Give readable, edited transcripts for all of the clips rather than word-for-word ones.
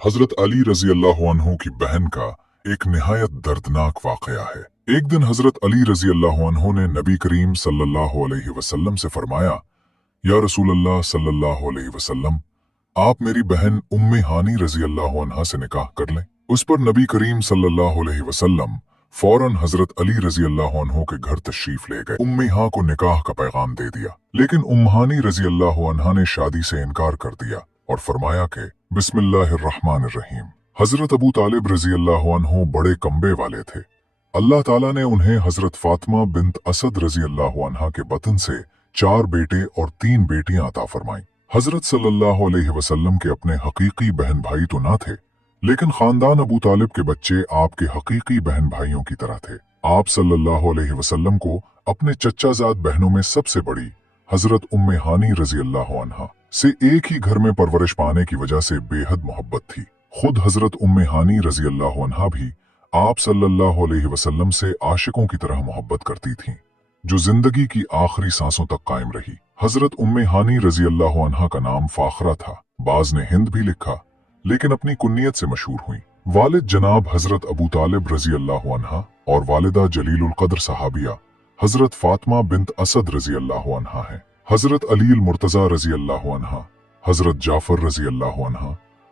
हजरत अली रजी अल्लाह अन्हु की बहन का एक निहायत दर्दनाक वाकया है। एक दिन हजरत अली रजी अल्लाह अन्हु ने नबी करीम सल्लल्लाहु अलैहि वसल्लम से फरमाया, या रसूल अल्लाह सल्लल्लाहु अलैहि वसल्लम, आप मेरी बहन उम्मे हानी रजी अल्लाह अन्हा से निकाह कर लें। उस पर नबी करीम सल्लल्लाहु अलैहि वसल्लम फौरन हजरत अली रजी अल्लाह अन्हु के घर तशरीफ ले गए। उम्मे हां को निकाह का पैगाम दे दिया, लेकिन उम्महानी रजी अल्लाह अन्हा ने शादी से इनकार कर दिया और फरमाया कि बिस्मिल्लाहिर्रहमानिर्रहीम। हजरत अबू तालिब रजी अल्लाह अन्हु बड़े कम्बे वाले थे। अल्लाह ताला ने उन्हें हजरत फातिमा बिन्त असद रजी अल्लाह अन्हा के बतन से 4 बेटे और 3 बेटियां अता फरमाई। हजरत सल्लल्लाहु अलैहि वसल्लम के अपने हकीकी बहन भाई तो ना थे, लेकिन खानदान अबू तालिब के बच्चे आपके हकीकी बहन भाइयों की तरह थे। आप सल्लल्लाहु अलैहि वसल्लम को अपने चच्चाजाद बहनों में सबसे बड़ी हजरत उम्मे हानी रजी अल्लाह अन्हा से एक ही घर में परवरिश पाने की वजह से बेहद मोहब्बत थी। खुद हजरत उम्मे हानी रजी अल्लाह अन्हा भी आप सल्लल्लाहु अलैहि वसल्लम से आशिकों की तरह मोहब्बत करती थीं, जो जिंदगी की आखिरी सांसों तक कायम रही। हजरत उम्मे हानी रजी अल्लाह अन्हा का नाम फाखरा था। बाज ने हिंद भी लिखा, लेकिन अपनी कुन्नियत से मशहूर हुई। वालिद जनाब हजरत अबू तालिब रजी अल्लाह अन्हा और वालिदा जलीलुल कद्र सहाबिया हजरत फातिमा बिन्त असद रजी अल्लाह अन्हा हैं। हजरत अलील मुर्तजा रजी अल्लाह अन्हा, हजरत जाफर रजी अल्लाह अन्हा,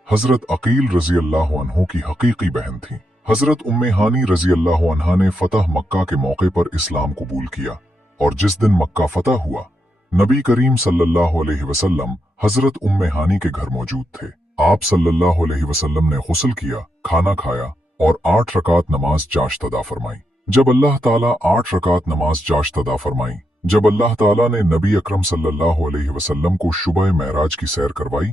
हजरत अकील रजी अल्लाह अन्हु की हकीकी बहन थीं। हजरत उम्मे हानी रजी अल्लाह अन्हा ने फतह मक्का के मौके पर इस्लाम कबूल किया, और जिस दिन मक्का फतह हुआ, नबी करीम सल्लल्लाहु अलैहि वसल्लम हजरत उम्मे हानी के घर मौजूद थे। आप सल्लल्लाहु अलैहि वसल्लम ने गुस्ल किया, खाना खाया और 8 रकात नमाज चाश्त अदा फरमाई। जब अल्लाह ताला 8 रकात नमाज चाश्त अदा फरमाई, जब अल्लाह ताला ने नबी अकरम सल्लल्लाहु अलैहि वसल्लम को शुबह महराज की सैर करवाई,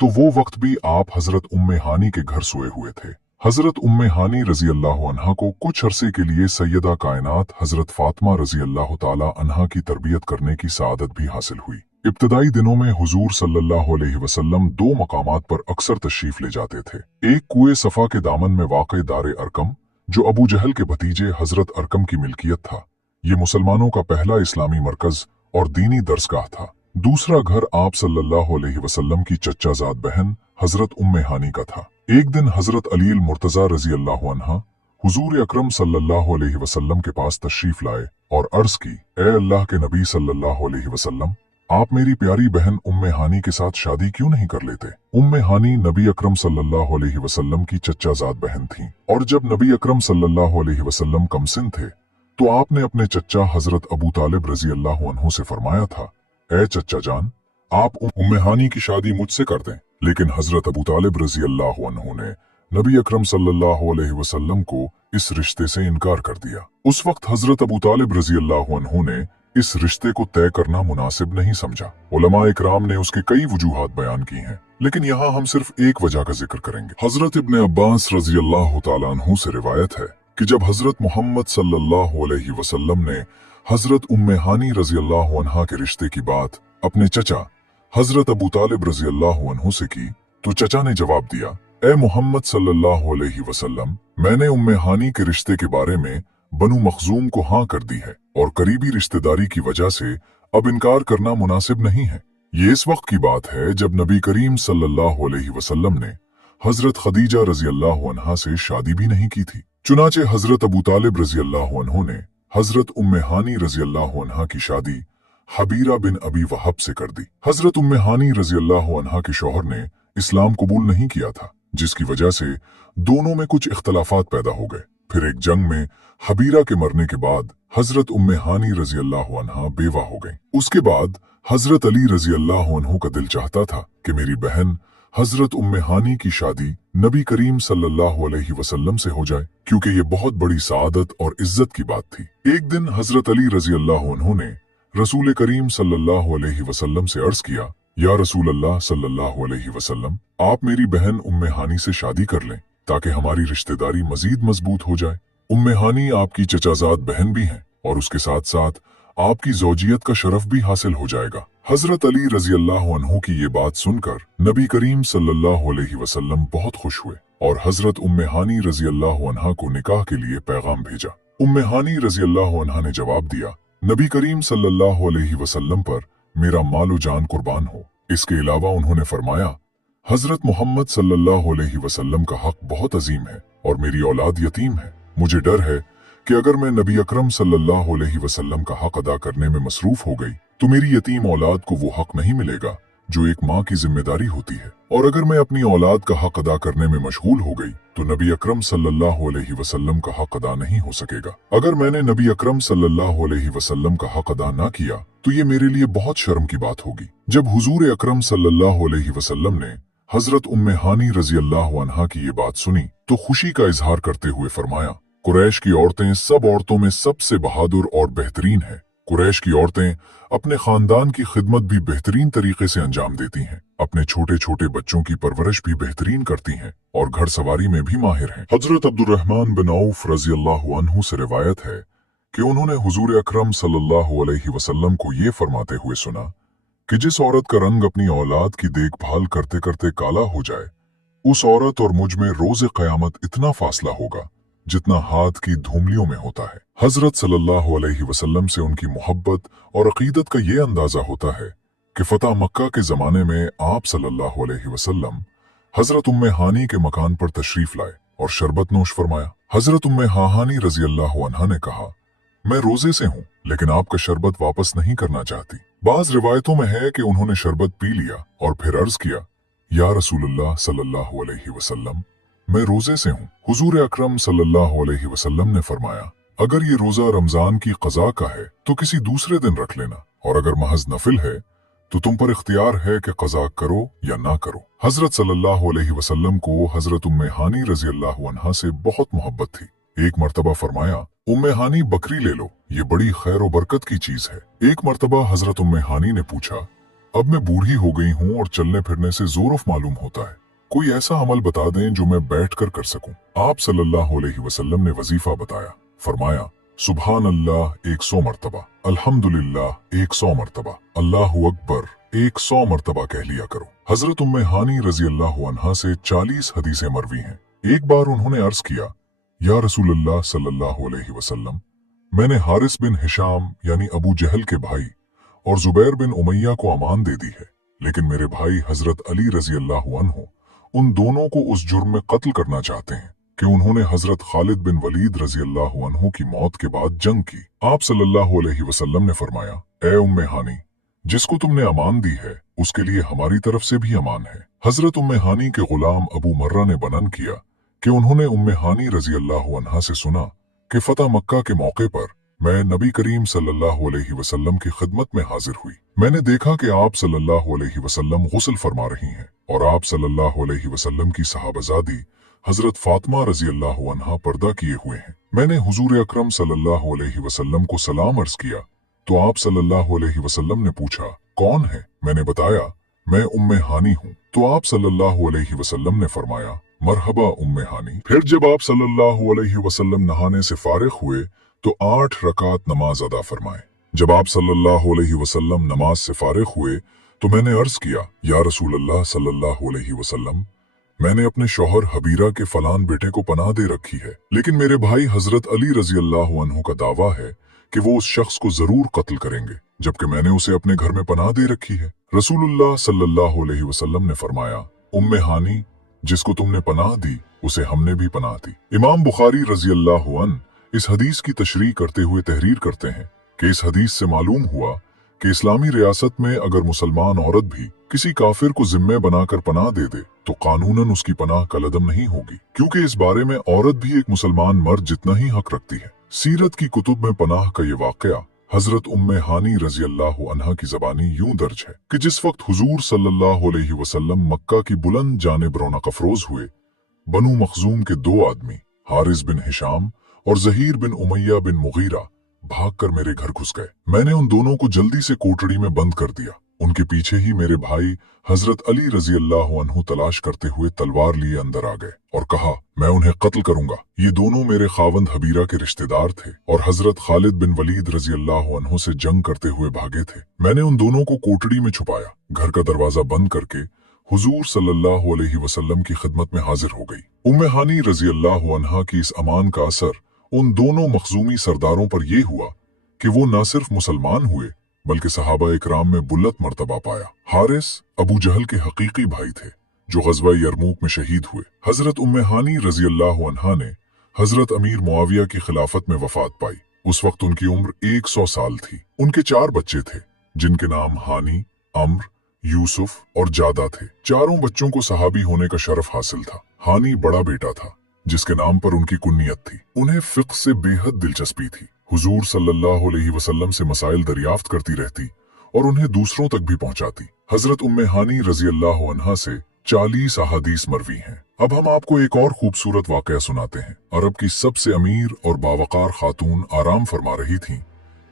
तो वो वक्त भी आप हजरत उम्मे हानी के घर सोए हुए थे। हजरत उम्मे हानी रजी अल्लाह अन्हा को कुछ अरसे के लिए सैयदा कायनात हजरत फातिमा रजी अल्लाह ताला अन्हा की तरबियत करने की सआदत भी हासिल हुई। इब्तदाई दिनों में हुजूर सल्लल्लाहु अलैहि वसल्लम 2 मकामात पर अक्सर तशरीफ ले जाते थे। एक कुएं सफा के दामन में वाक़े दारे अरकम, जो अबू जहल के भतीजे हजरत अरकम की मिल्कियत था। ये मुसलमानों का पहला इस्लामी मरकज और दीनी दरसगाह था। दूसरा घर आप सल्लल्लाहु अलैहि वसल्लम की चच्चाजाद बहन हजरत उम्मे हानी का था। एक दिन हजरत अलील मुर्तजा रजी अल्लाह अन्हा हुजूर अकरम सल्लल्लाहु अलैहि वसल्लम के पास तशरीफ लाए और अर्ज की, ए अल्लाह के नबी सल्लल्लाहु अलैहि वसल्लम, आप मेरी प्यारी बहन उम्मे हानी के साथ शादी क्यों नहीं कर लेते? उम्मे हानी नबी अकरम सल्लल्लाहु अलैहि वसल्लम की चच्चाजाद बहन थीं, और जब नबी अकरम सल्लल्लाहु अलैहि वसल्लम कमसिन थे, तो आपने अपने चच्चा हजरत अबू तालिब रजी अल्लाह अन्हु से फरमाया था, ए चच्चा जान, आप उम्मे हानी की शादी मुझसे कर दें। लेकिन हजरत अबू तालिब रजी अल्लाह अन्हु ने नबी अकरम सल्लल्लाहु अलैहि वसल्लम को इस रिश्ते से इनकार कर दिया। उस वक्त हजरत अबू तालिब रजी अल्लाह अन्हु ने इस रिश्ते को तय करना मुनासिब नहीं समझा। उलमा इकराम ने उसके कई वजूहात बयान की हैं, लेकिन यहाँ हम सिर्फ एक वजह का जिक्र करेंगे। हजरत इब्ने अब्बास रजी अल्लाह तआला अन्हु से रिवायत है कि जब हजरत मोहम्मद सल्लल्लाहु अलैहि वसल्लम ने हजरत उम्मे हानी रजी अल्लाह अन्हा के रिश्ते की बात अपने चचा हजरत अबू तालिब रजी अल्लाह अन्हु से की, तो चचा ने जवाब दिया, ए मोहम्मद सल्लल्लाहु अलैहि वसल्लम, मैंने उम्मे हानी के रिश्ते के बारे में बनु मखजूम को हाँ कर दी है, और करीबी रिश्तेदारी की वजह से अब इनकार करना मुनासिब नहीं है। ये इस वक्त की बात है जब नबी करीम सल्लल्लाहु अलैहि वसल्लम ने हजरत खदीजा रजी अल्लाह अन्हा से शादी भी नहीं की थी। चुनाचे हजरत अबू तालिब रजी अल्लाह अन्हु ने हजरत उम्मे हानी रजी अल्लाह अन्हा की शादी हबीरा बिन अबी वहब से कर दी। हजरत उम्मे हानी रजी अल्लाह अन्हा के शौहर ने इस्लाम कबूल नहीं किया था, जिसकी वजह से दोनों में कुछ इख्तलाफात पैदा हो गए। फिर एक जंग में हबीरा के मरने के बाद हजरत उम्मे हानी रजी अल्लाह अन्हा बेवा हो गईं। उसके बाद हजरत अली रजी अल्लाह अन्हु का दिल चाहता था कि मेरी बहन हजरत उम्मे हानी की शादी नबी करीम सल्लल्लाहु अलैहि वसल्लम से हो जाए, क्योंकि ये बहुत बड़ी सआदत और इज्जत की बात थी। एक दिन हजरत अली रजी अल्लाह अन्हु ने रसूल करीम सल्लल्लाहु अलैहि वसल्लम से अर्ज किया, या रसूल अल्लाह सल्लल्लाहु अलैहि वसल्लम, आप मेरी बहन उम्मे हानी से शादी कर लें ताकि हमारी रिश्तेदारी मजीद मजबूत हो जाए। उम्मे हानी आपकी चचाजाद बहन भी हैं और उसके साथ साथ आपकी ज़ौजियत का शरफ भी हासिल हो जाएगा। हजरत अली रजी अल्लाह अन्हु की ये बात सुनकर नबी करीम सल्लल्लाहु अलैहि वसल्लम बहुत खुश हुए और हजरत उम्मे हानी रजी अल्लाह अन्हा को निकाह के लिए पैगाम भेजा। उम्मे हानी रजी अल्लाह अन्हा ने जवाब दिया, नबी करीम सल्लल्लाहु अलैहि वसल्लम पर मेरा मालो जान कुर्बान हो। इसके अलावा उन्होंने फरमाया, हजरत मोहम्मद सल्लल्लाहु अलैहि वसल्लम का हक बहुत अजीम है और मेरी औलाद यतीम है। मुझे डर है कि अगर मैं नबी अकरम सल्लल्लाहु अलैहि वसल्लम का हक अदा करने में मसरूफ हो गई तो मेरी यतीम औलाद को वो हक नहीं मिलेगा जो एक माँ की जिम्मेदारी होती है। और अगर मैं अपनी औलाद का हक अदा करने में मशगूल हो गई तो नबी अकरम सल्लल्लाहु अलैहि वसल्लम का हक अदा नहीं हो सकेगा। अगर मैंने नबी अकरम सल्लल्लाहु अलैहि वसल्लम का हक अदा ना किया तो ये मेरे लिए बहुत शर्म की बात होगी। जब हुजूर अकरम सल्लल्लाहु अलैहि वसल्लम ने हजरत उम्मे हानी रजी अल्लाह अन्हा की ये बात सुनी तो खुशी का इजहार करते हुए फरमाया, कुरैश की औरतें सब औरतों में सबसे बहादुर और बेहतरीन हैं। कुरैश की औरतें अपने खानदान की खिदमत भी बेहतरीन तरीके से अंजाम देती हैं, अपने छोटे छोटे बच्चों की परवरिश भी बेहतरीन करती हैं और घर सवारी में भी माहिर हैं। हजरत अब्दुर्रहमान बिन औफ रजी अल्लाह अन्हु से रिवायत है कि उन्होंने हुजूर अकरम सल्लल्लाहु अलैहि वसल्लम को ये फरमाते हुए सुना कि जिस औरत का रंग अपनी औलाद की देखभाल करते करते काला हो जाए, उस औरत और मुझ में रोज़े क़यामत इतना फासला होगा जितना हाथ की धूमलियों में होता है। हजरत सल्लल्लाहु अलैहि वसल्लम से उनकी मोहब्बत और अकीदत का ये अंदाजा होता है कि फतह मक्का के ज़माने में आप सल्लल्लाहु अलैहि वसल्लम हजरत उम्मे हानी के मकान पर तशरीफ लाए और शरबत नोश फरमाया। हजरत उम्मे हानी रजी अल्लाह अन्हा ने कहा, मैं रोजे से हूँ लेकिन आपका शरबत वापस नहीं करना चाहती। बाज रिवायतों में है कि उन्होंने शरबत पी लिया और फिर अर्ज किया, या रसूलुल्लाह सल्लल्लाहु अलैहि वसल्लम, मैं रोजे से हूँ। हुजूर अकरम सल्लल्लाहु अलैहि वसल्लम ने फरमाया, अगर ये रोजा रमजान की क़ज़ा का है तो किसी दूसरे दिन रख लेना, और अगर महज नफिल है तो तुम पर इख्तियार है कि क़ज़ा करो या ना करो। हजरत सल्लल्लाहु अलैहि वसल्लम को हजरत उम्मे हानी रजी अल्लाह अन्हा से बहुत मोहब्बत थी। एक मर्तबा फरमाया, उम्मे हानी बकरी ले लो, ये बड़ी खैर और बरकत की चीज है। एक मर्तबा हजरत उम्मे हानी ने पूछा, अब मैं बूढ़ी हो गई हूँ और चलने फिरने से जोर मालूम होता है, कोई ऐसा अमल बता दें जो मैं बैठकर कर सकूं। आप सल्लल्लाहु अलैहि वसल्लम ने वजीफा बताया। फरमाया, सुभान अल्लाह 100 मर्तबा, अल्हम्दुलिल्लाह 100 मर्तबा, अल्लाहु अकबर 100 मर्तबा कह लिया करो। हजरत उम्मे हानी रजी अल्लाह अन्हा से 40 हदीसें मरवी हैं। एक बार उन्होंने अर्ज किया, या रसूलुल्लाह सल्लल्लाहु अलैहि वसल्लम, मैंने हारिस बिन हिशाम यानी अबू जहल के भाई और जुबैर बिन उमैया को अमान दे दी है, लेकिन मेरे भाई हजरत अली रजी अल्लाह अन्हु उन दोनों को उस जुर्म में कत्ल करना चाहते हैं कि उन्होंने हजरत खालिद बिन वलीद रजी अल्लाह अन्हु की मौत के बाद जंग की। आप सल्लल्लाहु अलैहि वसल्लम ने फरमाया, ए उम्मे हानी, जिसको तुमने अमान दी है उसके लिए हमारी तरफ से भी अमान है। हजरत उम्मे हानी के गुलाम अबू मर्रा ने बयान किया कि उन्होंने उम्मे हानी रजी अल्लाह अन्हा से सुना कि फतह मक्का के मौके पर मैं नबी करीम सल्लल्लाहु अलैहि वसल्लम की खिदमत में हाजिर हुई। मैंने देखा कि आप सल्लल्लाहु अलैहि वसल्लम गुस्ल फरमा रही हैं और आप सल्लल्लाहु अलैहि वसल्लम की सहाबाजादी हजरत फातिमा रजी अल्लाह अन्हा पर्दा किए हुए हैं। मैंने हुजूर अकरम सल्लल्लाहु अलैहि वसल्लम को सलाम अर्ज किया तो आप सल्लल्लाहु अलैहि वसल्लम ने पूछा, कौन है? मैंने बताया, मैं उम्मे हानी हूँ। तो आप सल्लल्लाहु अलैहि वसल्लम ने फरमाया, मरहबा उम्मे हानी। फिर जब आप सल्लल्लाहु अलैहि वसल्लम नहाने से फारिग हुए तो 8 रकात नमाज अदा फरमाए। जब आप सल्लल्लाहु अलैहि वसल्लम नमाज से फारिग हुए तो मैंने अर्ज किया, या रसूलल्लाह सल्लल्लाहु अलैहि वसल्लम, मैंने अपने शौहर हबीरा के फलान बेटे को पनाह दे रखी है, लेकिन मेरे भाई हजरत अली रजी अल्लाह अन्हु का दावा है कि वो उस शख्स को जरूर कत्ल करेंगे, जबकि मैंने उसे अपने घर में पनाह दे रखी है। रसूलुल्लाह सल्लल्लाहु अलैहि वसल्लम ने फरमाया, उम्मे हानी, जिसको तुमने पनाह दी उसे हमने भी पनाह दी। इमाम बुखारी रजी अल्लाह अन्हु इस हदीस की तशरीह करते हुए तहरीर करते हैं कि इस हदीस से मालूम हुआ कि इस्लामी रियासत में अगर मुसलमान औरत भी किसी काफिर को जिम्मे बनाकर पनाह दे दे तो कानूनन उसकी पनाह कलदम नहीं होगी, क्योंकि इस बारे में औरत भी एक मुसलमान मर्द जितना ही हक रखती है। सीरत की कुतुब में पनाह का ये वाकया हजरत उम्मे हानी रजी अल्लाह अन्हा की ज़बानी यूं दर्ज है कि जिस वक्त हुजूर सल्लल्लाहु अलैहि वसल्लम मक्का की बुलंद जानिब रौनक अफरोज हुए, बनु मखजूम के 2 आदमी हारिस बिन हिशाम और ज़हीर बिन उमैया बिन मुगीरा भागकर मेरे घर घुस गए। मैंने उन दोनों को जल्दी से कोठड़ी में बंद कर दिया। उनके पीछे ही मेरे भाई हजरत अली रजी अल्लाह अन्हु तलाश करते हुए तलवार लिए अंदर आ गए और कहा, मैं उन्हें कत्ल करूंगा। ये दोनों मेरे खावंद हबीरा के रिश्तेदार थे और हजरत खालिद बिन वलीद रजी अल्लाह अन्हु से जंग करते हुए भागे थे। मैंने उन दोनों को कोठड़ी में छुपाया, घर का दरवाजा बंद करके हुजूर सल्लल्लाहु अलैहि वसल्लम की खिदमत में हाजिर हो गई। उम्मे हानी रजी अल्लाह अन्हा की इस अमान का असर उन दोनों मखजूमी सरदारों पर यह हुआ कि वो न सिर्फ मुसलमान हुए बल्कि सहाबा इकराम में बुल्लत मर्तबा पाया। हारिस अबू जहल के हकीकी भाई थे, जो ग़ज़वा यरमूक में शहीद हुए। हज़रत उम्मे हानी रज़ी अल्लाह अन्हा ने हज़रत अमीर मुआविया की खिलाफत में वफ़ात पाई। उस वक्त उनकी उम्र 100 साल थी। उनके 4 बच्चे थे, जिनके नाम हानी, अम्र, यूसुफ और जादा थे। चारों बच्चों को सहाबी होने का शरफ हासिल था। हानी बड़ा बेटा था, जिसके नाम पर उनकी कुन्नियत थी। उन्हें फ़िक़्ह से बेहद दिलचस्पी थी। हुजूर सल्लल्लाहु अलैहि वसल्लम से मसाइल दरियाफ्त करती रहती और उन्हें दूसरों तक भी पहुंचाती। हज़रत उम्मे हानी रज़ी अल्लाह अन्हा से 40 अहादीस मरवी हैं। अब हम आपको एक और खूबसूरत वाक़या सुनाते हैं। अरब की सबसे अमीर और बावकार खातून आराम फरमा रही थीं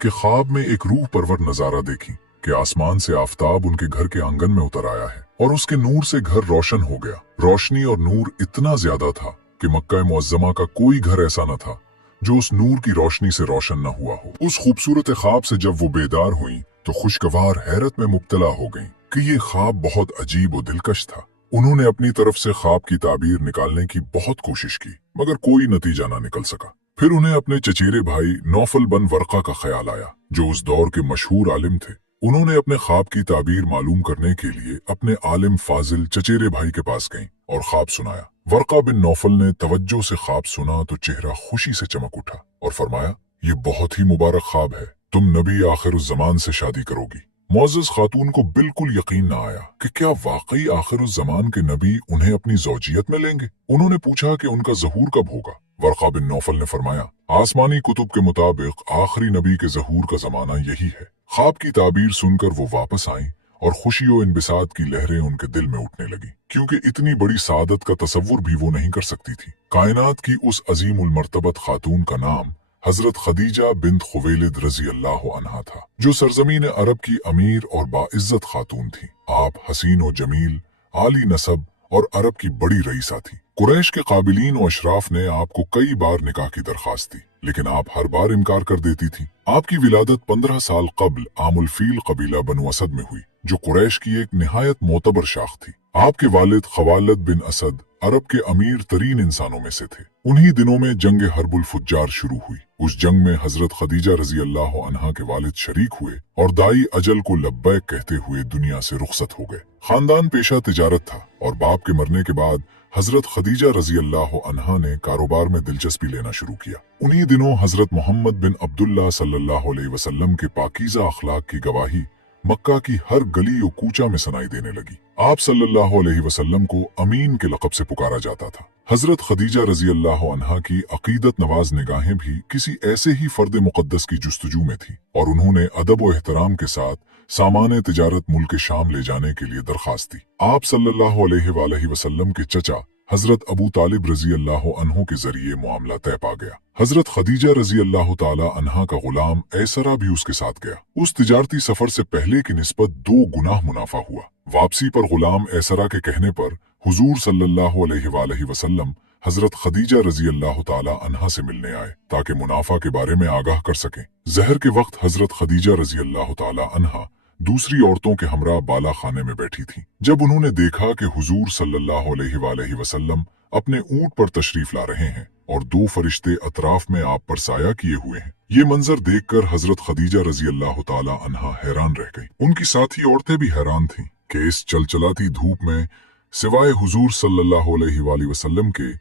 कि ख्वाब में एक रूह परवर नज़ारा देखी कि आसमान से आफताब उनके घर के आंगन में उतर आया है और उसके नूर से घर रोशन हो गया। रोशनी और नूर इतना ज्यादा था कि मक्का मुअज़्ज़मा का कोई घर ऐसा न था जो उस नूर की रोशनी से रोशन न हुआ हो। उस खूबसूरत ख्वाब से जब वो बेदार हुई तो खुशगवार हैरत में मुब्तला हो गईं कि ये ख्वाब बहुत अजीब और दिलकश था। उन्होंने अपनी तरफ से ख्वाब की ताबीर निकालने की बहुत कोशिश की, मगर कोई नतीजा ना निकल सका। फिर उन्हें अपने चचेरे भाई नौफल बन वर्का का ख्याल आया, जो उस दौर के मशहूर आलिम थे। उन्होंने अपने ख्वाब की ताबीर मालूम करने के लिए अपने आलिम फाजिल चचेरे भाई के पास गईं और ख्वाब सुनाया। वर्का बिन नौफल ने तवज्जो से ख्वाब सुना तो चेहरा खुशी से चमक उठा और फरमाया, ये बहुत ही मुबारक ख्वाब है, तुम नबी आखिरुज़्ज़मान से शादी करोगी। मुअज़्ज़ज़ खातून को बिल्कुल यकीन न आया कि क्या वाकई आखिरुज़्ज़मान के नबी उन्हें अपनी ज़ौजियत में लेंगे। उन्होंने पूछा कि उनका ज़हूर कब होगा। वर्का बिन नौफल ने फरमाया, आसमानी कुतुब के मुताबिक आखिरी नबी के ज़हूर का ज़माना यही है। ख्वाब की ताबीर सुनकर वो वापस आईं और खुशी और इनबिसात की लहरें उनके दिल में उठने लगी, क्योंकि इतनी बड़ी सादत का तसव्वुर भी वो नहीं कर सकती थी। कायनात की उस अजीम उल मर्तबत खातून का नाम हजरत खदीजा बिन्त खुवैलिद रज़ी अल्लाह अन्हा था, जो सरजमीन अरब की अमीर और बाइज्जत खातून थी। आप हसीन और जमील, आली नसब और अरब की बड़ी रईसा थी। कुरैश के काबिलीन और अशराफ ने आपको कई बार निकाह की दरखास्त दी, लेकिन आप हर बार इनकार कर देती थी। आपकी विलादत 15 साल कबल आमुल फील कबीला बनु असद में हुई, जो कुरैश की एक निहायत मोतबर शाख थी। आपके वालिद खवालद बिन असद अरब के अमीर तरीन इंसानों में से थे। उन्हीं दिनों में जंग हर्बुल फुज्जार शुरू हुई। उस जंग में हजरत खदीजा रजी अल्लाह अन्हा के वालिद शरीक हुए और दाई अजल को लब्बैक कहते हुए दुनिया से रुखसत हो गए। खानदान पेशा तिजारत था और बाप के मरने के बाद हजरत खदीजा रजी अल्लाह अन्हा ने कारोबार में दिलचस्पी लेना शुरू किया। उन्हीं दिनों हजरत मोहम्मद बिन अब्दुल्ला सल्लल्लाहु अलैहि वसल्लम के पाकीज़ा अखलाक की गवाही मक्का की हर गली और कूचा में सुनाई देने लगी। आप सल्लल्लाहु अलैहि वसल्लम को अमीन के लक़ब से पुकारा जाता था। हजरत खदीजा रजी अल्लाह अन्हा की अकीदत नवाज निगाहें भी किसी ऐसे ही फर्द मुक़द्दस की जुस्तजू में थी और उन्होंने अदब व एहतराम के साथ सामान तिजारत मुल्क शाम ले जाने के लिए दरखास्त दी। आप सल्लल्लाहु अलैहि वसल्लम के चचा हजरत अबू तालिब रजी अल्लाह अन्हो के जरिए मामला तय पा गया। हजरत खदीजा रजी अल्लाह ताला अन्हा का गुलाम ऐसरा भी उसके साथ गया। उस तिजारती सफर से पहले की निस्बत 2 गुना मुनाफा हुआ। वापसी पर गुलाम ऐसरा के कहने पर हुजूर सल्लल्लाहु अलैहि वसल्लम हजरत खदीजा रजी अल्लाह ताला अन्हा से मिलने आए ताकि मुनाफा के बारे में आगाह कर सकें। जहर के वक्त हजरत खदीजा रजी अल्लाह ताला अन्हा दूसरी औरतों के हमरा बाला खाने में बैठी थी। जब उन्होंने देखा कि हुजूर सल्लल्लाहु अलैहि वसल्लम अपने ऊंट पर तशरीफ ला रहे हैं और 2 फरिश्ते अतराफ में आप पर साया किए हुए हैं, ये मंजर देखकर हजरत खदीजा रजी अल्लाह ताला अन्हा हैरान रह गई। उनकी साथी औरतें भी हैरान थीं कि इस चलचलाती धूप में सिवाय हुजूर सल्लल्लाहु अलैहि वसल्लम के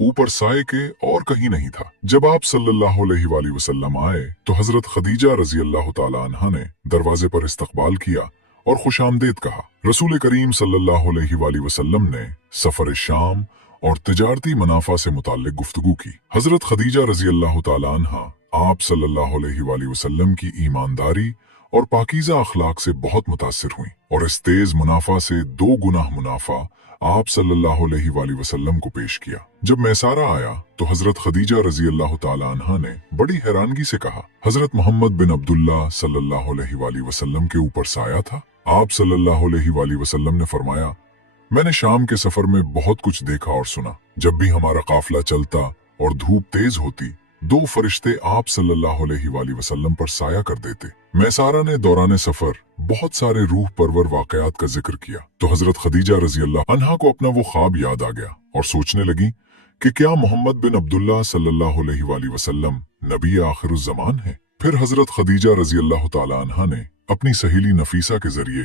ऊपर साए के और कहीं नहीं था। जब आप सल्लल्लाहु अलैहि वसल्लम आए तो हजरत खदीजा रजी अल्लाह ताला अन्हा ने दरवाजे पर इस्तकबाल किया और खुशामदीद कहा। रसूल करीम सल्लल्लाहु अलैहि वसल्लम ने सफर शाम और तिजारती मुनाफा से मुताल्लिक गुफ्तगू की। हजरत खदीजा रजी अल्लाह ताला अन्हा आप सल्लल्लाहु अलैहि वसल्लम की ईमानदारी और पाकीज़ा अखलाक से बहुत मुतासिर हुई और इस तेज मुनाफा से 2 गुना मुनाफा आप सल्लल्लाहु अलैहि वसल्लम को पेश किया। जब मैसारा आया तो हजरत खदीजा रजी अल्लाह ताला अन्हा ने बड़ी हैरानगी से कहा, हजरत मोहम्मद बिन अब्दुल्ला सल्लल्लाहु अलैहि वसल्लम के ऊपर साया था। आप सल्लल्लाहु अलैहि वसल्लम ने फरमाया, मैंने शाम के सफर में बहुत कुछ देखा और सुना। जब भी हमारा काफिला चलता और धूप तेज होती, 2 फरिश्ते आप सल्लल्लाहु अलैहि वसल्लम पर साया कर देते। मैसारा ने दौरान सफर बहुत सारे रूह परवर वाकयात का जिक्र किया तो हजरत खदीजा रजी अल्लाह अन्हा को अपना वो ख्वाब याद आ गया और सोचने लगी कि क्या मोहम्मद बिन अब्दुल्ला सल्लल्लाहु अलैहि वसल्लम नबी आखिरुज़्ज़मान है। फिर हजरत खदीजा रजी अल्लाह ताला अन्हा ने अपनी सहेली नफीसा के जरिए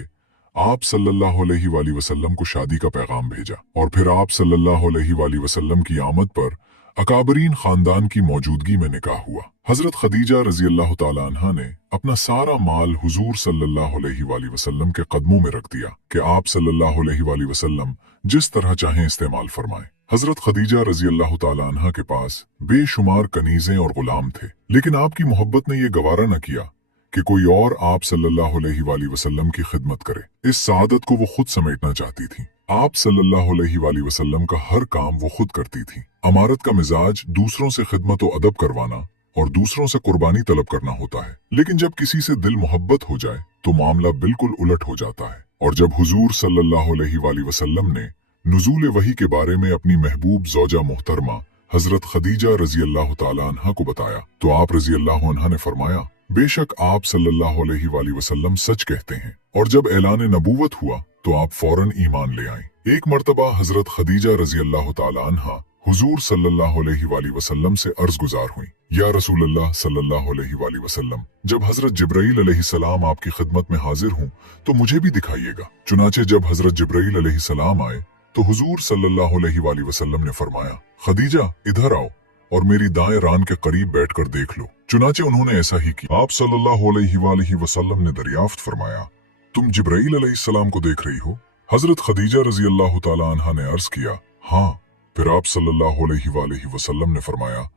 आप सल्लल्लाहु अलैहि वसल्लम को शादी का पैगाम भेजा और फिर आप सल्लल्लाहु अलैहि वसल्लम की आमद पर अकाबरीन खानदान की मौजूदगी में निकाह हुआ। हजरत खदीजा रजी अल्लाह तआला अन्हा ने अपना सारा माल हुजूर सल्लल्लाहु अलैहि वसल्लम के कदमों में रख दिया कि आप सल्लल्लाहु अलैहि वसल्लम जिस तरह चाहें इस्तेमाल फरमाएं। हजरत खदीजा रजी अल्लाह तआला अन्हा के पास बेशुमार कनीजें और गुलाम थे, लेकिन आपकी मोहब्बत ने यह गवारा न किया कि कोई और आप सल्लल्लाहु अलैहि वसल्लम की खिदमत करे। इस सआदत को वो खुद समेटना चाहती थी। आप सल्लल्लाहु अलैहि वसल्लम का हर काम वो खुद करती थी। अमारत का मिजाज दूसरों से खिदमत व अदब करवाना और दूसरों से कुर्बानी तलब करना होता है, लेकिन जब किसी से दिल मोहब्बत हो जाए तो मामला बिल्कुल उलट हो जाता है। और जब हुजूर सल्लल्लाहु अलैहि वसल्लम ने नुज़ूल वही के बारे में अपनी महबूब ज़ौजा मोहतरमा हजरत खदीजा रजी अल्लाह तआला अन्हा को बताया तो आप रजी अल्लाह अन्हा ने फरमाया, बेशक आप सल्लल्लाहु अलैहि वसल्लम सच कहते हैं। और जब ऐलान नबूवत हुआ तो आप फौरन ईमान ले आए। एक मर्तबा हजरत खदीजा रजी अल्लाह तआला अन्हा हुजूर सल्लल्लाहु अलैहि वसल्लम से अर्ज गुजार हुई, या रसूल अल्लाह सल्लल्लाहु अलैहि वसल्लम, जब हजरत जिब्राइल अलैहिस्सलाम आपकी खिदमत में हाजिर हूँ तो मुझे भी दिखाइएगा। चुनाचे जब हजरत जिब्राइल अलैहिस्सलाम आए तो हुजूर सल्लल्लाहु अलैहि वसल्लम ने फरमाया, खदीजा इधर आओ और मेरी दाएं रान के करीब बैठकर देख लो। चुनाचे उन्होंने ऐसा ही किया। आप सल्लल्लाहु अलैहि वसल्लम ने दरियाफ्त फरमाया, तुम जिब्राइल अलैहिस्सलाम को देख रही हो? हजरत खदीजा रजी अल्लाह तआला अन्हा ने अर्ज किया, हाँ। फिर आप सल्लल्लाहु अलैहि वसल्लम ने फरमाया,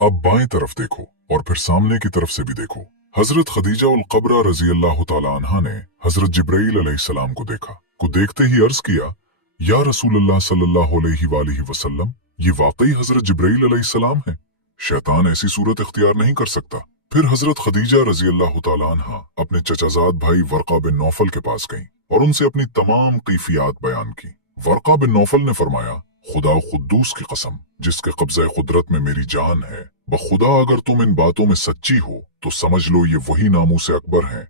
अब बाएं तरफ देखो और फिर सामने की तरफ से भी देखो। हजरत खदीजा उल कब्रा रजी अल्लाह तआला अन्हा ने हजरत जिब्राइल अलैहिस्सलाम को देखा। को देखते ही अर्ज किया, या रसूल अल्लाह सल्लल्लाहु अलैहि वसल्लम, ये वाकई हजरत जिब्राइल अलैहिस्सलाम है। शैतान ऐसी सूरत इख्तियार नहीं कर सकता। फिर हजरत खदीजा रजी अल्लाह तआला अन्हा अपने चचाजाद भाई वर्का बिन नौफल के पास गईं और उनसे अपनी तमाम कैफियत बयान की। वर्का बिन नौफल ने फरमाया, खुदा खुद्दूस की कसम जिसके कब्ज़े कुदरत में मेरी जान है, बखुदा अगर तुम इन बातों में सच्ची हो तो समझ लो ये वही नामूस अकबर हैं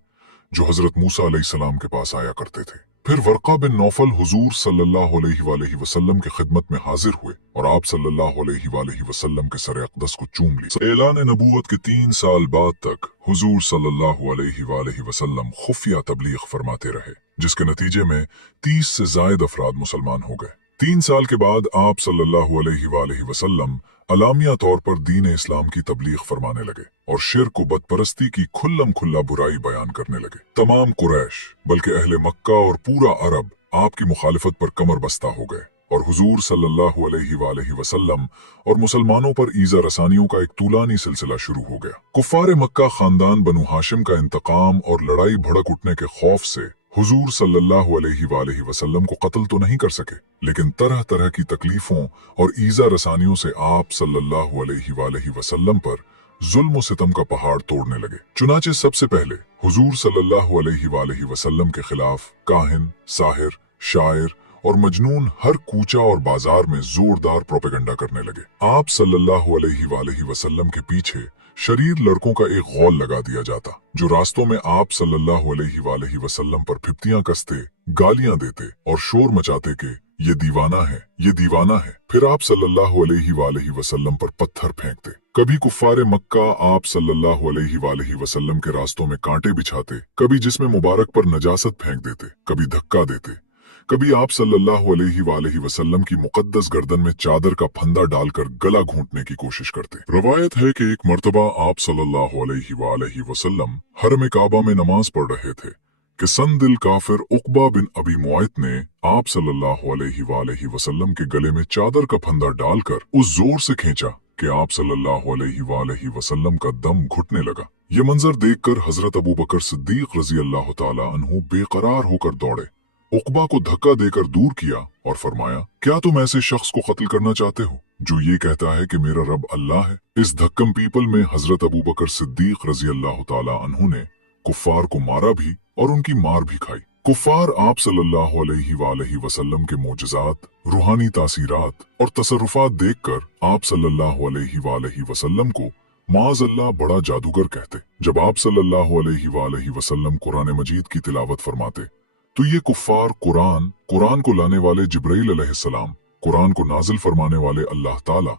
जो हजरत मूसा अलैहिस्सलाम के पास आया करते थे। फिर वर्का बिन नौफल हुजूर सल्लल्लाहु अलैहि वसल्लम की खिदमत में हाजिर हुए और आप सल्लल्लाहु अलैहि वसल्लम के सर अक़दस को चूम ली। ऐलान नबूवत के 3 साल बाद तक हुजूर सल्लल्लाहु अलैहि वसल्लम खुफिया तबलीग फरमाते रहे, जिसके नतीजे में 30 से ज़ायद अफराद मुसलमान हो गए। 3 साल के बाद आप सल्लल्लाहु अलैहि वसल्लम अलामिया तौर पर दीन इस्लाम की तबलीग फरमाने लगे और शिर्क व बदपरस्ती की खुल्लम खुल्ला बुराई बयान करने लगे। तमाम कुरैश बल्कि अहले मक्का और पूरा अरब आपकी मुखालिफत पर कमर बस्ता हो गए और हुजूर सल्लल्लाहु अलैहि वसल्लम और मुसलमानों पर ईजा रसानियों का एक तूलानी सिलसिला शुरू हो गया। कुफ्फार मक्का खानदान बनु हाशिम का इंतकाम और लड़ाई भड़क उठने के खौफ से हुजूर सल्लल्लाहु अलैहि वसल्लम को कत्ल तो नहीं कर सके, लेकिन तरह तरह की तकलीफों और ईजा रसानियों से आप सल्लल्लाहु अलैहि वसल्लम पर जुल्म सितम का पहाड़ तोड़ने लगे। चुनाचे सबसे पहले हुजूर सल्लल्लाहु अलैहि वसल्लम के खिलाफ काहिन, साहिर, शायर और मजनून हर कूचा और बाजार में जोरदार प्रोपेगेंडा करने लगे। आप सल्लल्लाहु अलैहि वसल्लम के पीछे शरीर लड़कों का एक गौल लगा दिया जाता, जो रास्तों में आप सल्लल्लाहु अलैहि वसल्लम पर फिफ्तियां कसते, गालियां देते और शोर मचाते के ये दीवाना है, ये दीवाना है। फिर आप सल्लल्लाहु अलैहि वसल्लम पर पत्थर फेंकते। कभी कुफ्फारे मक्का आप सल्लल्लाहु अलैहि वसल्लम के रास्तों में कांटे बिछाते, कभी जिस्म मुबारक पर नजासत फेंक देते, कभी धक्का देते, कभी आप सल्लल्लाहु अलैहि वसल्लम की मुकद्दस गर्दन में चादर का फंदा डालकर गला घूंटने की कोशिश करते। रवायत है कि एक मर्तबा आप सल्लल्लाहु अलैहि वसल्लम हरम काबा में नमाज पढ़ रहे थे कि संदिल काफिर उक़बा बिन अबी मुआयत ने आप सल्लल्लाहु अलैहि वसल्लम के गले में चादर का फंदा डालकर उस जोर से खींचा कि आप सल्लल्लाहु अलैहि वसल्लम का दम घुटने लगा। ये मंजर देखकर हजरत अबू बकर सिद्दीक रजी अल्लाह तआला अन्हु बेकरार होकर दौड़े, उक़बा को धक्का देकर दूर किया और फरमाया, क्या तुम ऐसे शख्स को कत्ल करना चाहते हो जो ये कहता है कि मेरा रब अल्लाह है? इस धक्कम पीपल में हजरत अबू बकर सिद्दीक रजी अल्लाह तआला अन्हु ने कुफ्फार को मारा भी और उनकी मार भी खाई। कुफ्फार आप सल्लल्लाहु अलैहि वसल्लम के मोजज़ात, रूहानी तासीरात और तसर्रुफात देखकर आप सल्लल्लाहु अलैहि वसल्लम को माज़अल्लाह बड़ा जादूगर कहते। जब आप सल्लल्लाहु अलैहि वसल्लम कुरान मजीद की तिलावत फरमाते तो ये कुफ्फार कुरान को लाने वाले जिब्राइल अलैहिस्सलाम, कुरान को नाजिल फरमाने वाले अल्लाह ताला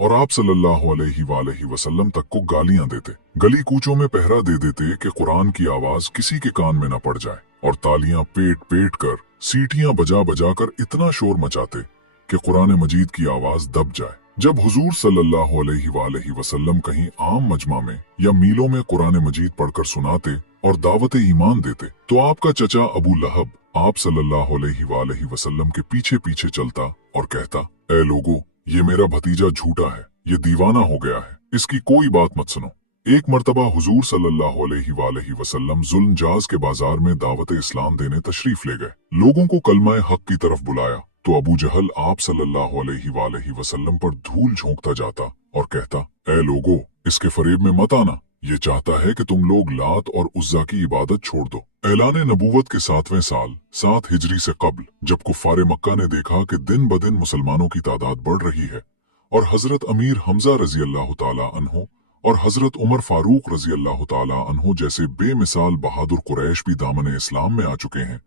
और आप सल्लल्लाहु अलैहि वसल्लम तक को गालियां देते। गली कूचों में पहरा दे देते कि कुरान की आवाज किसी के कान में न पड़ जाए, और तालियां पेट पेट कर, सीटियां बजा बजा कर इतना शोर मचाते कि कुरान मजीद की आवाज दब जाए। जब हुजूर सल्लल्लाहु अलैहि वसल्लम कहीं आम मजमा में या मीलों में कुरान मजीद पढ़कर सुनाते और दावत ईमान देते, तो आपका चचा अबू लहब आप सल्लल्लाहु अलैहि वसल्लम के पीछे पीछे चलता और कहता, ए लोगो, ये मेरा भतीजा झूठा है, ये दीवाना हो गया है, इसकी कोई बात मत सुनो। एक मर्तबा हुजूर सल्लल्लाहु अलैहि वसल्लम जुल्मजाज के बाजार में दावत इस्लाम देने तशरीफ ले गए। लोगों को कलमा हक की तरफ बुलाया तो अबू जहल आप सल्लल्लाहु अलैहि वसल्लम पर धूल झोंकता जाता और कहता, ए लोगो, इसके फरेब में मत आना, ये चाहता है कि तुम लोग लात और उज्जा की इबादत छोड़ दो। ऐलान नबूवत के 7वें साल 7 हिजरी से कब्ल जब कुफ्फारे मक्का ने देखा कि दिन ब दिन मुसलमानों की तादाद बढ़ रही है और हजरत अमीर हमजा रजी अल्लाह ताला अन्हो और हजरत उमर फारूक रजी अल्लाह ताला अन्हो जैसे बेमिसाल बहादुर कुरैश भी दामन इस्लाम में आ चुके हैं,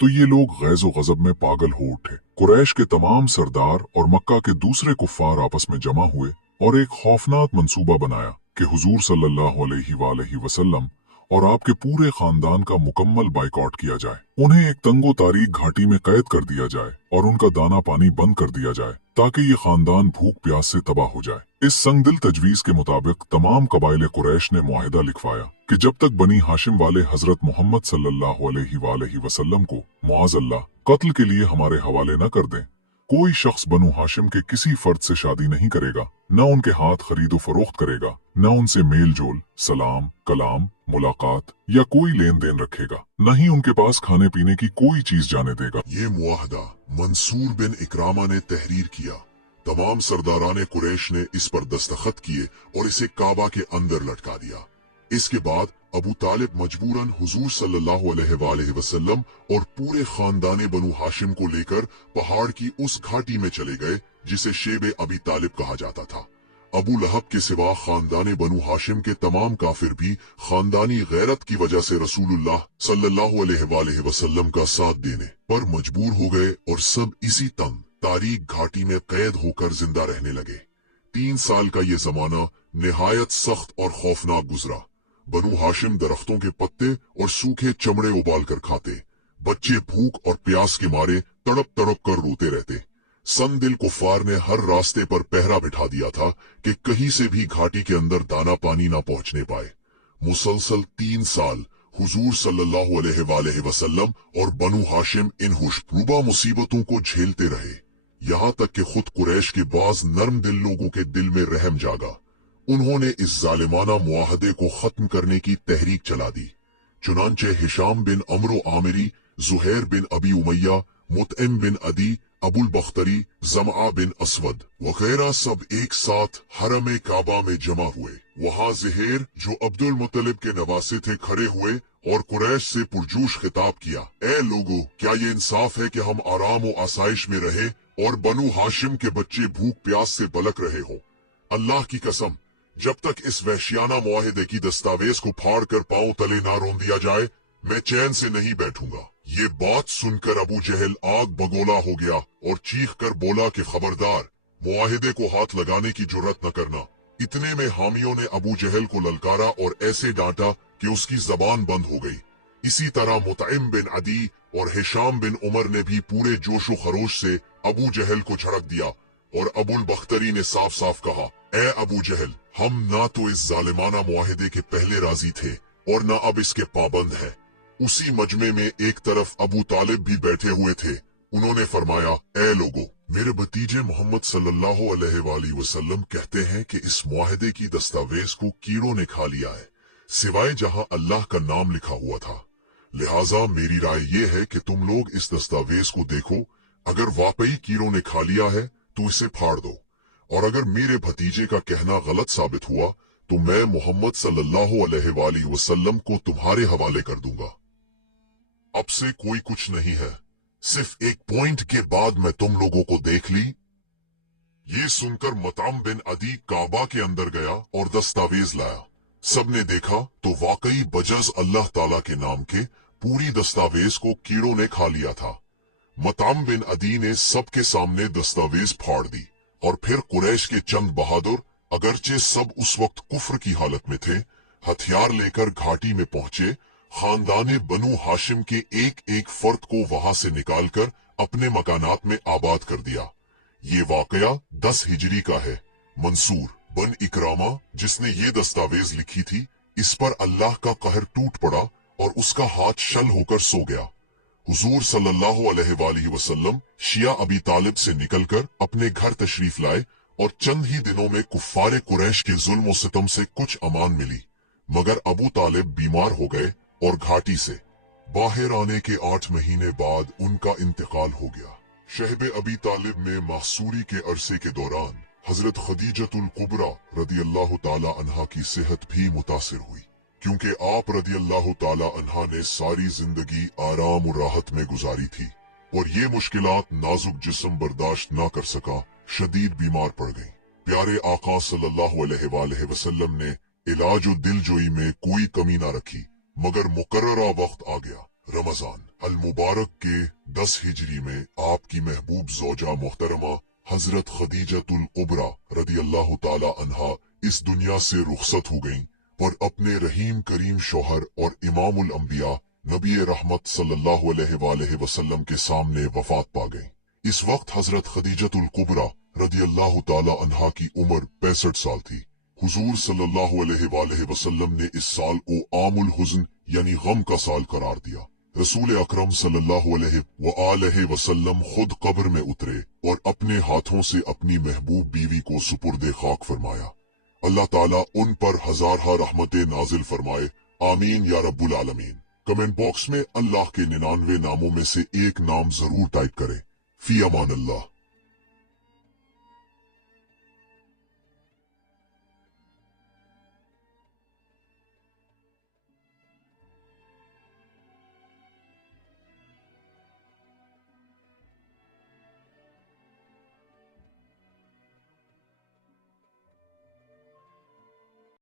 तो ये लोग गैज़ो गज़ब में पागल हो उठे। कुरैश के तमाम सरदार और मक्का के दूसरे कुफ्फार आपस में जमा हुए और एक खौफनाक मंसूबा बनाया कि हुजूर सल्लल्लाहु अलैहि वसल्लम और आपके पूरे खानदान का मुकम्मल बाइकआउट किया जाए। उन्हें एक तंगो तारीख घाटी में कैद कर दिया जाए और उनका दाना पानी बंद कर दिया जाए ताकि ये खानदान भूख प्यास से तबाह हो जाए। इस संगदिल तजवीज के मुताबिक तमाम कबाइले कुरैश ने मुआहिदा लिखवाया कि जब तक बनी हाशिम वाले हजरत मोहम्मद सल्लल्लाहु अलैहि वसल्लम को मुआज़ल्लाह कत्ल के लिए हमारे हवाले न कर दें, कोई शख्स बनु हाशिम के किसी फर्द से शादी नहीं करेगा, न उनके हाथ खरीदो फरोख्त करेगा, न उनसे मेल जोल, सलाम, कलाम, मुलाकात या कोई लेन देन रखेगा, न ही उनके पास खाने पीने की कोई चीज जाने देगा। ये मुआहदा मंसूर बिन इकरामा ने तहरीर किया। तमाम सरदाराने कुरैश ने इस पर दस्तखत किए और इसे काबा के अंदर लटका दिया। इसके बाद अबू तालिब मजबूरन हुजूर सल्लल्लाहु अलैहि वसल्लम और पूरे खानदाने बनु हाशिम को लेकर पहाड़ की उस घाटी में चले गए जिसे शेबे अबी तालिब कहा जाता था। अबू लहब के सिवा खानदाने बनु हाशिम के तमाम काफिर भी खानदानी गैरत की वजह से रसूलुल्लाह सल्लल्लाहु अलैहि वसल्लम का साथ देने पर मजबूर हो गए और सब इसी तंग तारीख घाटी में कैद होकर जिंदा रहने लगे। 3 साल का ये जमाना निहायत सख्त और खौफनाक गुजरा। बनु हाशिम दरख्तों के पत्ते और सूखे चमड़े उबाल कर खाते, बच्चे भूख और प्यास के मारे तड़प तड़प कर रोते रहते। संदिल कुफ्फार ने हर रास्ते पर पहरा बिठा दिया था कि कहीं से भी घाटी के अंदर दाना पानी ना पहुंचने पाए। मुसलसल 3 साल हुजूर सल्लल्लाहु अलैहि वसल्लम और बनु हाशिम इन हुशरूबा मुसीबतों को झेलते रहे, यहाँ तक कि खुद कुरैश के बाज नर्म दिल लोगों के दिल में रहम जागा। उन्होंने इस जालिमाना मुआहदे को खत्म करने की तहरीक चला दी। चुनांचे हिशाम बिन अमरो आमिरी, जुहैर बिन अबी उमैया, मुतइम बिन अदी, अबुल बख्तरी, जमा बिन असवद वगैरह सब एक साथ हरम काबा में जमा हुए। वहाँ ज़ुहैर जो अब्दुल मुत्तलिब के नवासे थे खड़े हुए और कुरैश से पुरजोश खिताब किया, ए लोगो, क्या ये इंसाफ है कि हम आराम और आसाइश में रहे और बनु हाशिम के बच्चे भूख प्यास से बलक रहे हो? अल्लाह की कसम, जब तक इस वहशियाना मुआहिदे की दस्तावेज को फाड़ कर पांव तले ना रोन दिया जाए, मैं चैन से नहीं बैठूंगा। ये बात सुनकर अबू जहल आग बगोला हो गया और चीख कर बोला कि खबरदार, मुआहिदे को हाथ लगाने की जुर्रत न करना। इतने में हामियों ने अबू जहल को ललकारा और ऐसे डांटा कि उसकी जबान बंद हो गई। इसी तरह मुतइम बिन अदी और हिशाम बिन उमर ने भी पूरे जोशो खरोश से अबू जहल को झड़क दिया और अबुल बख्तरी ने साफ साफ कहा, ए अबू जहल, हम ना तो इस जालिमाना मुआहिदे के पहले राजी थे और ना अब इसके पाबंद हैं। उसी मजमे में एक तरफ अबू तालिब भी बैठे हुए थे। उन्होंने फरमाया, ए लोगो, मेरे भतीजे मोहम्मद सल्लल्लाहु अलैहि वसल्लम कहते हैं कि इस मुआहिदे की दस्तावेज को कीड़ों ने खा लिया है, सिवाय जहां अल्लाह का नाम लिखा हुआ था। लिहाजा मेरी राय ये है कि तुम लोग इस दस्तावेज को देखो, अगर वाकई कीड़ों ने खा लिया है तो इसे फाड़ दो, और अगर मेरे भतीजे का कहना गलत साबित हुआ तो मैं मोहम्मद सल्लल्लाहु अलैहि वसल्लम को तुम्हारे हवाले कर दूंगा। अब से कोई कुछ नहीं है, सिर्फ एक पॉइंट के बाद मैं तुम लोगों को देख ली। ये सुनकर मुतइम बिन अदी काबा के अंदर गया और दस्तावेज लाया। सबने देखा तो वाकई बजज अल्लाह ताला के नाम के पूरी दस्तावेज को कीड़ों ने खा लिया था। मुतइम बिन अदी ने सबके सामने दस्तावेज फाड़ दी और फिर कुरैश के चंद बहादुर, अगरचे सब उस वक्त कुफ्र की हालत में थे, हथियार लेकर घाटी में पहुंचे। खानदाने बनु हाशिम के एक एक फर्द को वहां से निकालकर अपने मकानात में आबाद कर दिया। ये वाकया 10 हिजरी का है। मंसूर बन इकरामा जिसने ये दस्तावेज लिखी थी, इस पर अल्लाह का कहर टूट पड़ा और उसका हाथ शल होकर सो गया। हुजूर सल्लल्लाहु अलैहि वसल्लम शिया अबी तालिब से निकलकर अपने घर तशरीफ लाए और चंद ही दिनों में कुफ्फारे कुरैश के जुल्म और सितम से कुछ अमान मिली, मगर अबू तालिब बीमार हो गए और घाटी से बाहर आने के 8 महीने बाद उनका इंतकाल हो गया। शहब अबी तालिब में मासूरी के अरसे के दौरान हजरत खदीजतुल कुबरा रदियल्लाहु ताला अन्हा की सेहत भी मुतासिर हुई, क्योंकि आप रदियल्लाहु ताला अन्हा ने सारी जिंदगी आराम और राहत में गुजारी थी और ये मुश्किलात नाजुक जिस्म बर्दाश्त न कर सका, शदीद बीमार पड़ गई। प्यारे आका सल्लल्लाहु अलैहि वसल्लम ने इलाज और दिलजोई में कोई कमी न रखी, मगर मुकर्ररा वक्त आ गया। रमजान अल मुबारक के 10 हिजरी में आपकी महबूब ज़ौजा मोहतरमा हजरत खदीजतुल कुबरा रदियल्लाहु ताला अन्हा इस दुनिया से रुखसत हो गईं और अपने रहीम करीम शौहर और इमामुल अंबिया नबी रहमत सल्लल्लाहु अलैहि वसल्लम के सामने वफात पा गईं। इस वक्त हजरत खदीजतुल कुबरा रदियल्लाहु ताला अन्हा की उम्र 65 साल थी। हुजूर सल्लल्लाहु अलैहि वसल्लम ने इस साल को आमुल हुज़्न यानी गम का साल करार दिया। रसूल अकरम सल्लल्लाहु अलैहि वसल्लम खुद कब्र में उतरे और अपने हाथों से अपनी महबूब बीवी को सुपुर्दे खाक फरमाया। अल्लाह ताला उन पर हजारहा रहमतें नाजिल फरमाए, आमीन या रब्बुल आलमीन। कमेंट बॉक्स में अल्लाह के 99 नामों में से एक नाम जरूर टाइप करें। फी अमान अल्लाह।